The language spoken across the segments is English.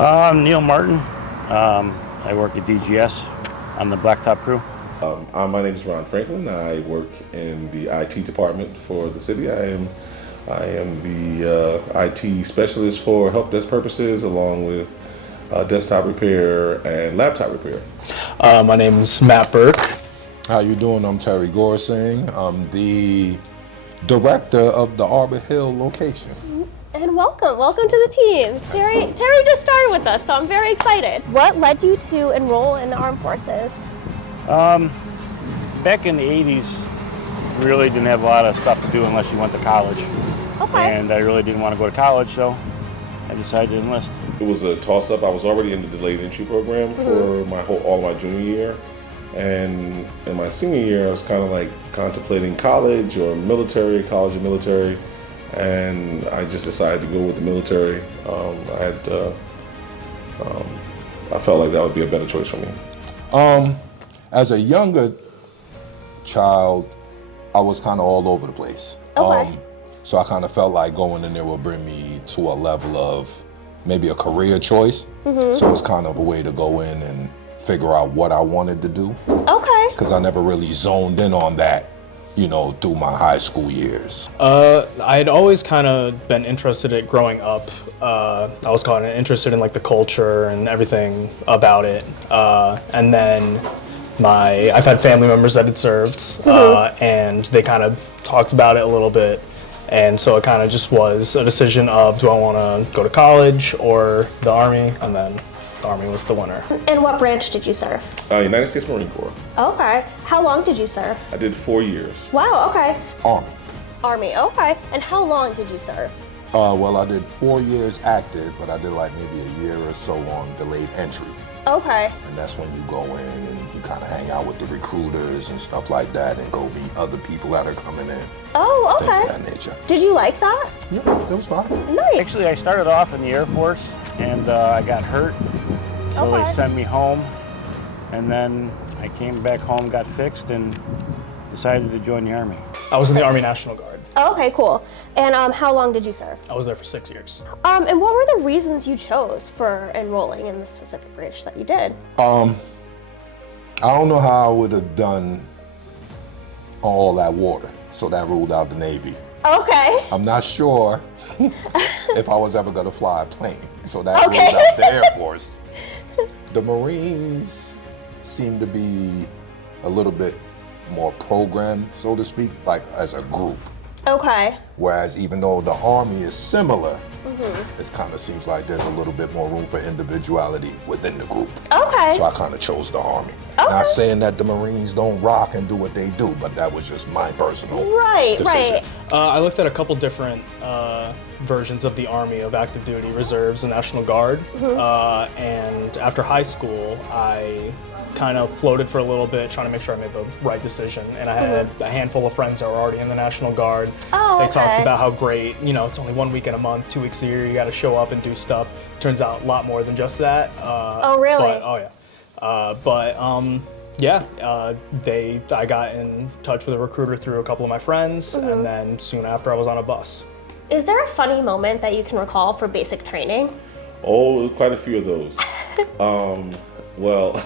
I'm Neil Martin. I work at DGS on the Blacktop crew. My name is Ron Franklin. I work in the IT department for the city. I am the IT specialist for help desk purposes, along with desktop repair and laptop repair. My name's Matt Burke. How you doing? I'm Terry Gorsing. I'm the director of the Arbor Hill location. And welcome to the team. Terry just started with us, so I'm very excited. What led you to enroll in the armed forces? Back in the 80s, we really didn't have a lot of stuff to do unless you went to college. Okay. And I really didn't want to go to college, so I decided to enlist. It was a toss-up. I was already in the delayed entry program for all my junior year. And in my senior year, I was kind of like contemplating college or military, college or military. And I just decided to go with the military. I felt like that would be a better choice for me. As a younger child, I was kind of all over the place. Okay. So I kind of felt like going in there would bring me to a level of maybe a career choice. So it's kind of a way to go in and figure out what I wanted to do. Okay. Because I never really zoned in on that, through my high school years. I had always kind of been interested in growing up. I was kind of interested in like the culture and everything about it. And then I've had family members that had served, and they kind of talked about it a little bit. And so it kind of just was a decision of, do I want to go to college or the Army? And then the Army was the winner. And what branch did you serve? United States Marine Corps. Okay. How long did you serve? I did 4 years. Wow, okay. Army. Okay. And how long did you serve? Well, I did 4 years active, but I did like maybe a year or so on delayed entry. Okay. And that's when you go in and you kind of hang out with the recruiters and stuff like that and go meet other people that are coming in. Oh, okay. Things of that nature. Did you like that? Yeah, it was fine. Nice. Actually, I started off in the Air Force, and I got hurt, so Okay. they sent me home. And then I came back home, got fixed, and decided to join the Army. I was in the Army National Guard. Okay, cool. And how long did you serve? I was there for 6 years. And what were the reasons you chose for enrolling in the specific branch that you did? I don't know how I would have done all that water, so that ruled out the Navy. Okay. I'm not sure if I was ever gonna fly a plane, so that Okay. ruled out the Air Force. The Marines seem to be a little bit more programmed, so to speak, like as a group. Okay. Whereas even though the Army is similar, it kind of seems like there's a little bit more room for individuality within the group. Okay. So I kind of chose the Army. Okay. Not saying that the Marines don't rock and do what they do, but that was just my personal decision. Right. I looked at a couple different versions of the Army, of active duty, reserves, and National Guard. And after high school, I kind of floated for a little bit, trying to make sure I made the right decision. And I had a handful of friends that were already in the National Guard. Oh, They okay. talked about how great, it's only 1 week in a month, 2 weeks a year, you got to show up and do stuff. Turns out a lot more than just that. Oh, really? I got in touch with a recruiter through a couple of my friends, and then soon after I was on a bus. Is there a funny moment that you can recall for basic training? Oh, quite a few of those. Well,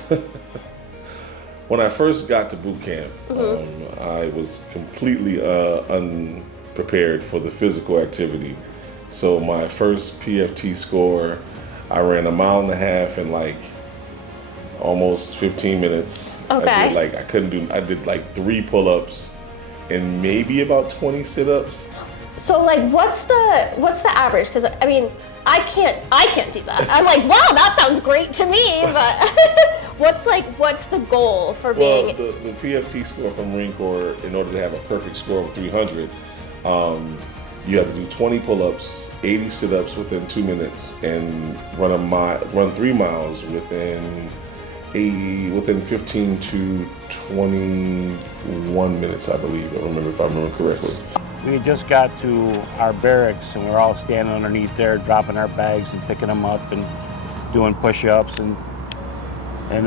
when I first got to boot camp, I was completely unprepared for the physical activity. So my first PFT score, I ran 1.5 miles in like almost 15 minutes. Okay. I did like 3 pull-ups and maybe about 20 sit-ups. So like, what's the average? Because I mean, I can't do that. I'm like, wow, that sounds great to me. But what's the goal for being? Well, the PFT score from Marine Corps, in order to have a perfect score of 300, you have to do 20 pull-ups, 80 sit-ups within 2 minutes, and run 3 miles within 15 to 21 minutes, I believe. If I remember correctly. We just got to our barracks, and we're all standing underneath there, dropping our bags and picking them up and doing push-ups. And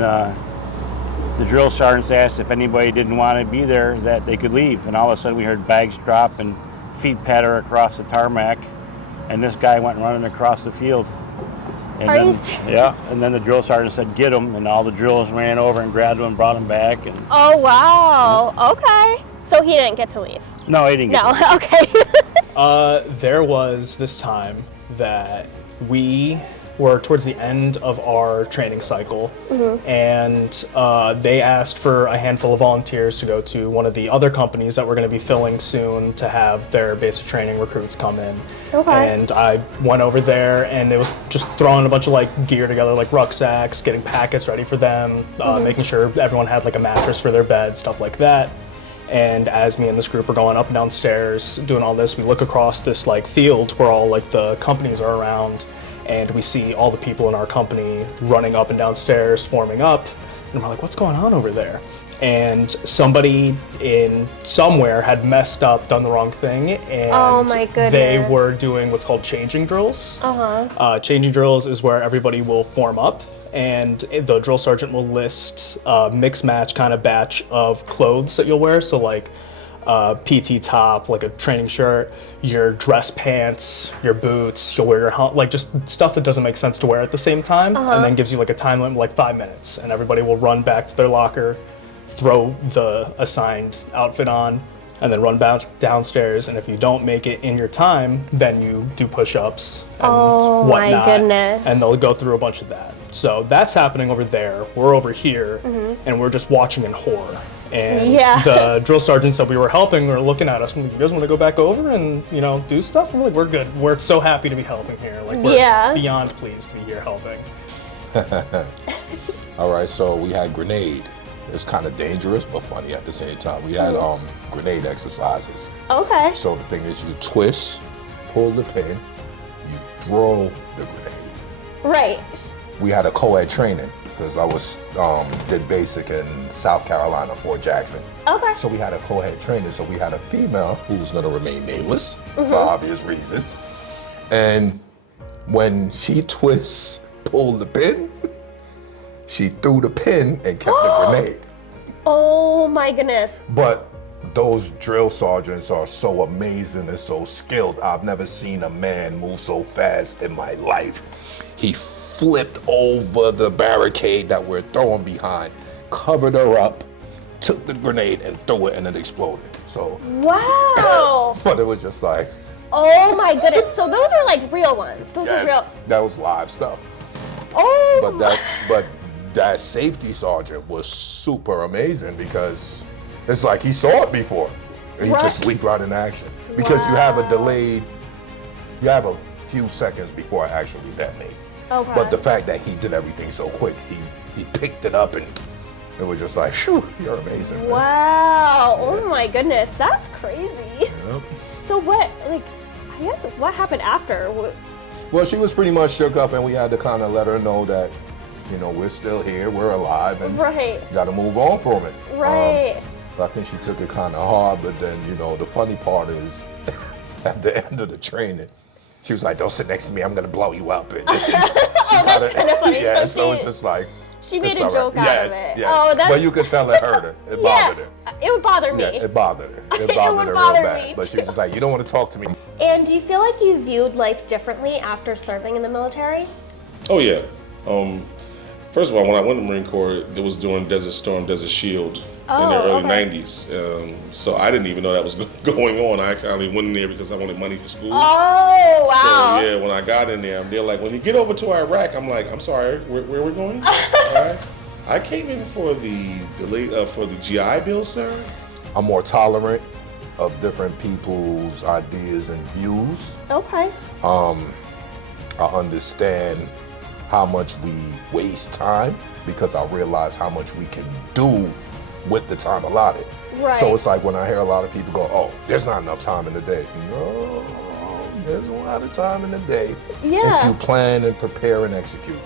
the drill sergeants asked if anybody didn't want to be there, that they could leave. And all of a sudden we heard bags drop and feet patter across the tarmac, and this guy went running across the field. And Are then, you serious? yeah, and then the drill sergeant said, get them, and all the drills ran over and grabbed them and brought them back. And Oh, wow. Okay. So he didn't get to leave? no, he didn't get No, to leave. okay. There was this time that we were towards the end of our training cycle, and they asked for a handful of volunteers to go to one of the other companies that we're going to be filling soon to have their basic training recruits come in. Okay. And I went over there, and it was just throwing a bunch of like gear together, like rucksacks, getting packets ready for them, making sure everyone had like a mattress for their bed, stuff like that. And as me and this group are going up and downstairs doing all this, we look across this like field where all like the companies are around, and we see all the people in our company running up and downstairs, forming up, and we're like, what's going on over there? And somebody in somewhere had messed up, done the wrong thing, and Oh my they goodness. were doing what's called changing drills. Changing drills is where everybody will form up, and the drill sergeant will list a mix match kind of batch of clothes that you'll wear. So like PT top, like a training shirt, your dress pants, your boots, you'll wear your like just stuff that doesn't make sense to wear at the same time, and then gives you like a time limit, like 5 minutes, and everybody will run back to their locker, throw the assigned outfit on, and then run back downstairs. And if you don't make it in your time, then you do push-ups and Oh my whatnot, goodness. and they'll go through a bunch of that. So that's happening over there. We're over here, and we're just watching in horror. And Yeah. the drill sergeants that we were helping were looking at us. You guys want to go back over and do stuff? We're like, we're good. We're so happy to be helping here. Like, we're Yeah. beyond pleased to be here helping. All right, so we had grenade. It's kind of dangerous, but funny at the same time. We had grenade exercises. Okay. So the thing is, you twist, pull the pin, you throw the grenade. Right. We had a co-ed training because I was did basic in South Carolina, Fort Jackson. Okay. So we had a co-ed training. So we had a female who was going to remain nameless for obvious reasons. And when she twists, pulled the pin, she threw the pin and kept the grenade. Oh my goodness. But those drill sergeants are so amazing and so skilled. I've never seen a man move so fast in my life. He flipped over the barricade that we're throwing behind, covered her up, took the grenade and threw it, and it exploded. So, Wow. but it was just like, Oh my goodness. So those are like real ones. Those are yes, real. that was live stuff. Oh. But that safety sergeant was super amazing because it's like he saw it before. And he Right. just leaped right in action. Because you have a delayed, you have a few seconds before it actually detonates. Okay. But the fact that he did everything so quick, he picked it up and it was just like, shoo, you're amazing. man." Wow. Oh my goodness. That's crazy. Yep. So what, like, I guess what happened after? Well, she was pretty much shook up and we had to kind of let her know that, we're still here, we're alive, and Right. got to move on from it. Right. But I think she took it kind of hard, but then, the funny part is at the end of the training, she was like, don't sit next to me, I'm going to blow you up. And Oh, that's kind of funny. Yeah, So so it's just like. she made it's a all joke right. out of Yes, it. yes. Oh, that's. But you could tell it hurt her. It Yeah, bothered her. it would bother me. Yeah, it bothered her. It It bothered would her bother real me, bad. But she was just like, you don't want to talk to me. And do you feel like you viewed life differently after serving in the military? Oh yeah. First of all, when I went to the Marine Corps, it was during Desert Storm, Desert Shield in the early okay. 90s. So I didn't even know that was going on. I kind of went in there because I wanted money for school. Oh, wow. So yeah, when I got in there, they're like, when you get over to Iraq, I'm like, I'm sorry, where we're going? All right. I came in for the GI Bill, sir. I'm more tolerant of different people's ideas and views. Okay. I understand how much we waste time because I realize how much we can do with the time allotted. Right. So it's like when I hear a lot of people go, oh, there's not enough time in the day. No, there's a lot of time in the day Yeah. if you plan and prepare and execute.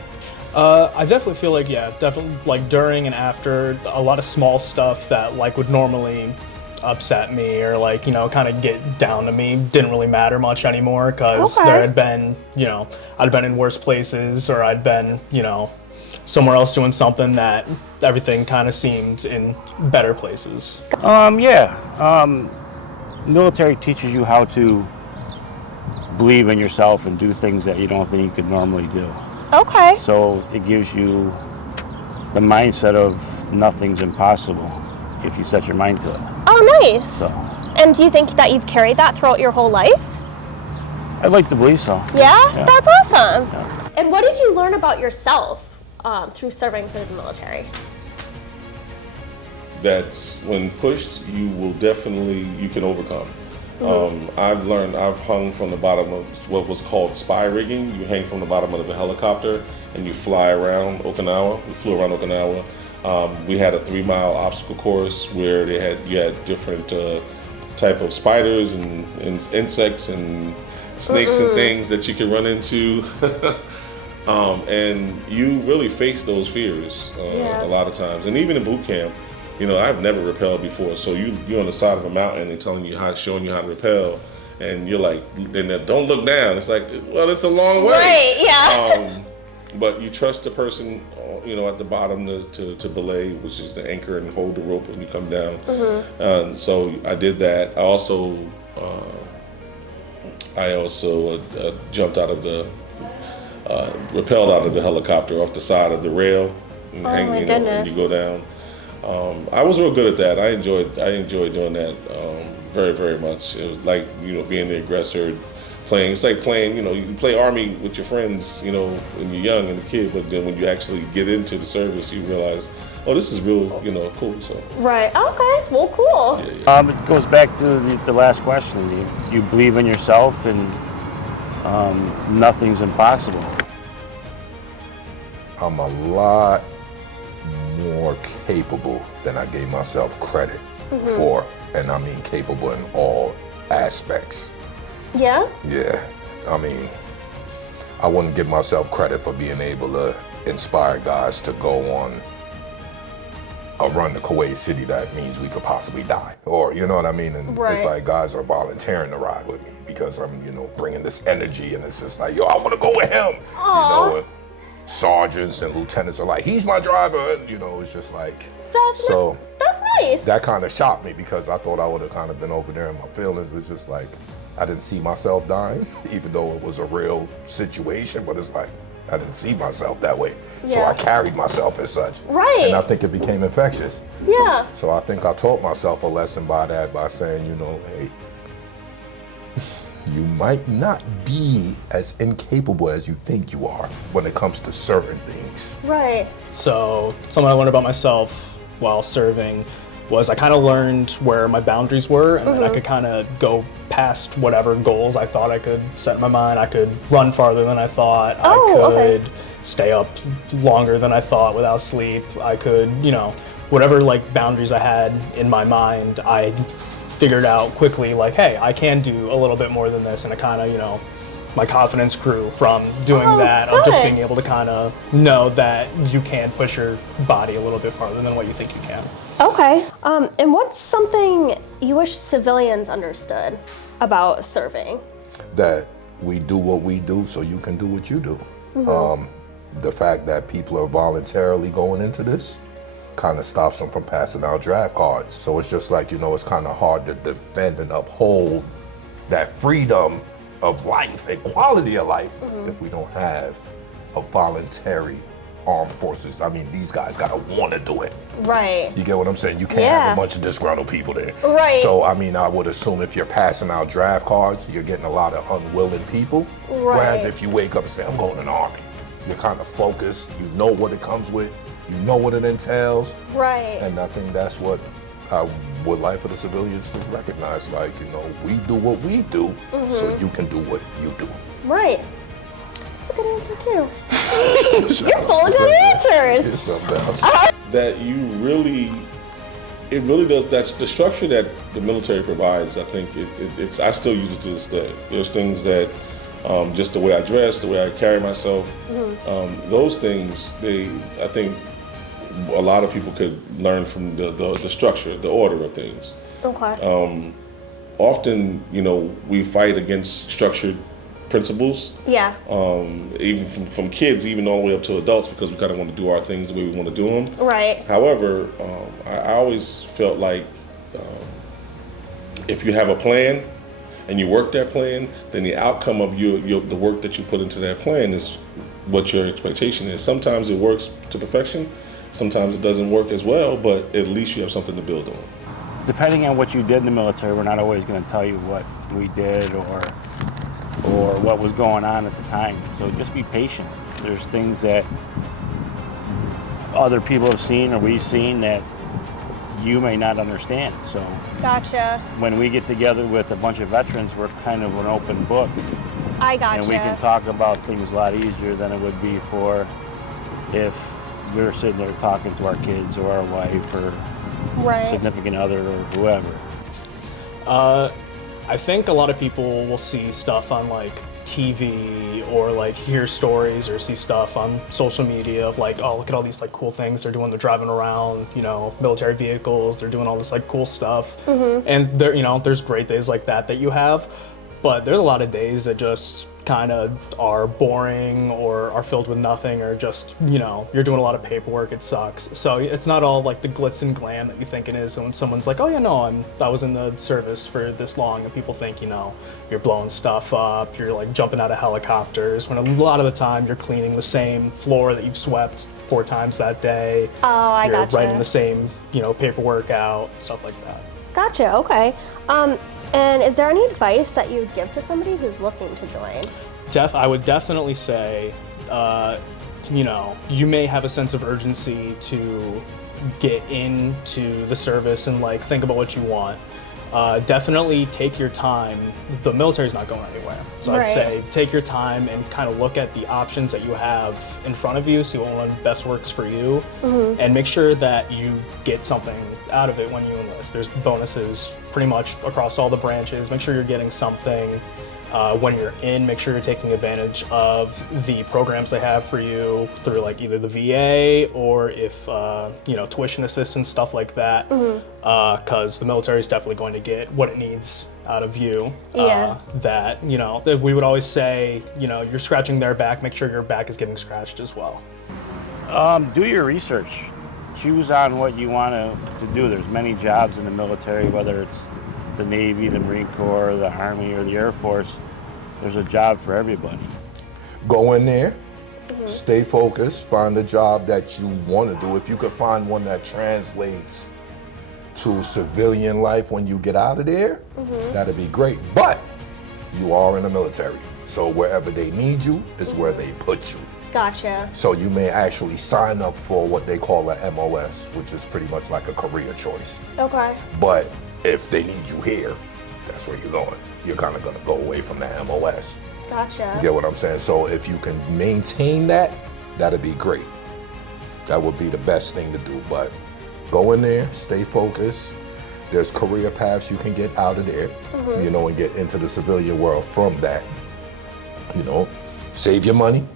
I definitely feel like, definitely like during and after, a lot of small stuff that like would normally upset me or like, kind of get down to me didn't really matter much anymore because Okay. there had been, I'd been in worse places or I'd been, somewhere else doing something that everything kind of seemed in better places. Military teaches you how to believe in yourself and do things that you don't think you could normally do. Okay. So it gives you the mindset of nothing's impossible if you set your mind to it. Oh, nice. So And do you think that you've carried that throughout your whole life? I'd like to believe so. Yeah? That's awesome. Yeah. And what did you learn about yourself through serving for the military? That's when pushed, you can overcome. I've hung from the bottom of what was called spy rigging. You hang from the bottom of a helicopter and you fly around Okinawa. We flew around Okinawa. We had a 3-mile obstacle course where you had different type of spiders and insects and snakes and things that you could run into. And you really face those fears a lot of times. And even in boot camp, I've never rappelled before. So you're on the side of a mountain and showing you how to rappel, and you're like, then don't look down. It's like, well, it's a long way. Right, yeah. But you trust the person, at the bottom to belay, which is the anchor, and hold the rope when you come down. And so I did that. I also jumped out of the, rappelled out of the helicopter off the side of the rail, and and you go down. I was real good at that. I enjoyed doing that very, very much. It was like, being the aggressor, playing. It's like playing, you play Army with your friends, when you're young and a kid, but then when you actually get into the service, you realize, oh, this is real, cool. So. Right. Okay. Well, cool. Yeah. It goes back to the last question. You believe in yourself, and nothing's impossible. I'm a lot more capable than I gave myself credit for, and I mean capable in all aspects. Yeah? Yeah, I mean, I wouldn't give myself credit for being able to inspire guys to go on a run to Kuwait City that means we could possibly die, or you know what I mean? And it's like guys are volunteering to ride with me because I'm, bringing this energy, and it's just like, yo, I want to go with him. Aww. And sergeants and lieutenants are like, he's my driver, and it's just like, That's nice. That kind of shocked me because I thought I would have kind of been over there in my feelings. It's just like, I didn't see myself dying, even though it was a real situation, but it's like, I didn't see myself that way. Yeah. So I carried myself as such. Right. And I think it became infectious. Yeah. So I think I taught myself a lesson by that, by saying, hey, you might not be as incapable as you think you are when it comes to certain things. Right. So something I learned about myself while serving was I kind of learned where my boundaries were, and then I could kind of go past whatever goals I thought I could set in my mind. I could run farther than I thought. Oh, I could stay up longer than I thought without sleep. I could, whatever boundaries I had in my mind, I figured out quickly, hey, I can do a little bit more than this, and it kind of, my confidence grew from doing that, of just being able to kind of know that you can push your body a little bit farther than what you think you can. Okay. And what's something you wish civilians understood about serving? That we do what we do so you can do what you do. The fact that people are voluntarily going into this kind of stops them from passing out draft cards. So it's just like, it's kind of hard to defend and uphold that freedom of life and quality of life if we don't have a voluntary armed forces. I mean, these guys gotta want to do it. Right. You get what I'm saying? You can't have a bunch of disgruntled people there. Right. So, I mean, I would assume if you're passing out draft cards, you're getting a lot of unwilling people. Right. Whereas if you wake up and say, I'm going in the Army, you're kind of focused, you know what it comes with, you know what it entails. Right. And I think that's what I would like for the civilians to recognize. We do what we do, so you can do what you do. Right. That's a good answer too. You're full of good answers. That it really does. That's the structure that the military provides. I think it's. I still use it to this day. There's things that, just the way I dress, the way I carry myself, those things. I think a lot of people could learn from the structure, the order of things. Okay. Often, we fight against structured principles. Yeah. Even from kids, even all the way up to adults, because we kind of want to do our things the way we want to do them. Right. However, I always felt like if you have a plan and you work that plan, then the outcome of the work that you put into that plan is what your expectation is. Sometimes it works to perfection, sometimes it doesn't work as well, but at least you have something to build on. Depending on what you did in the military, we're not always going to tell you what we did or what was going on at the time. So just be patient. There's things that other people have seen or we've seen that you may not understand. So Gotcha. when we get together with a bunch of veterans, we're kind of an open book. I gotcha. And we can talk about things a lot easier than it would be for if we were sitting there talking to our kids or our wife or Right. significant other or whoever. I think a lot of people will see stuff on like TV or like hear stories or see stuff on social media of like, oh, look at all these like cool things they're doing. They're driving around, you know, military vehicles. They're doing all this like cool stuff. And there, you know, there's great days like that you have, but there's a lot of days that just kind of are boring or are filled with nothing, or just, you know, you're doing a lot of paperwork. It sucks. So it's not all like the glitz and glam that you think it is. And when someone's like, oh yeah, no, I was in the service for this long, and people think, you know, you're blowing stuff up, you're like jumping out of helicopters, when a lot of the time you're cleaning the same floor that you've swept 4 times that day. Oh, I You're gotcha. writing the same, you know, paperwork out, stuff like that. Gotcha. Okay. And is there any advice that you would give to somebody who's looking to join? I would definitely say, you know, you may have a sense of urgency to get into the service and like think about what you want. Definitely take your time. The military's not going anywhere. So I'd Right. say take your time and kind of look at the options that you have in front of you, see what one best works for you, and make sure that you get something out of it when you enlist. There's bonuses pretty much across all the branches. Make sure you're getting something. When you're in, make sure you're taking advantage of the programs they have for you through like either the VA or if, you know, tuition assistance, stuff like that. Because the military is definitely going to get what it needs out of you. Yeah. That, you know, that we would always say, you know, you're scratching their back, make sure your back is getting scratched as well. Do your research. Choose on what you want to do. There's many jobs in the military, whether it's the Navy, the Marine Corps, the Army, or the Air Force. There's a job for everybody. Go in there, stay focused, find a job that you want to do. If you could find one that translates to civilian life when you get out of there, that'd be great. But you are in the military, so wherever they need you is where they put you. Gotcha. So you may actually sign up for what they call an MOS, which is pretty much like a career choice. Okay. But if they need you here, that's where you're going. You're kind of going to go away from the MOS. Gotcha. You get what I'm saying? So if you can maintain that, that'd be great. That would be the best thing to do. But go in there, stay focused. There's career paths you can get out of there, you know, and get into the civilian world from that. You know, save your money.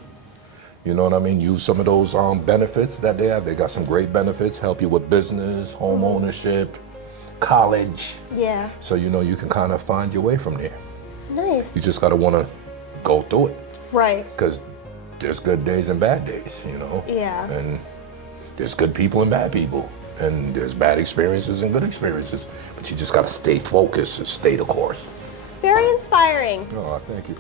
You know what I mean? Use some of those benefits that they have. They got some great benefits, help you with business, home ownership, college. Yeah. So, you know, you can kind of find your way from there. Nice. You just got to want to go through it, Right. because there's good days and bad days, you know? Yeah. And there's good people and bad people. And there's bad experiences and good experiences. But you just got to stay focused and stay the course. Very inspiring. Oh, thank you.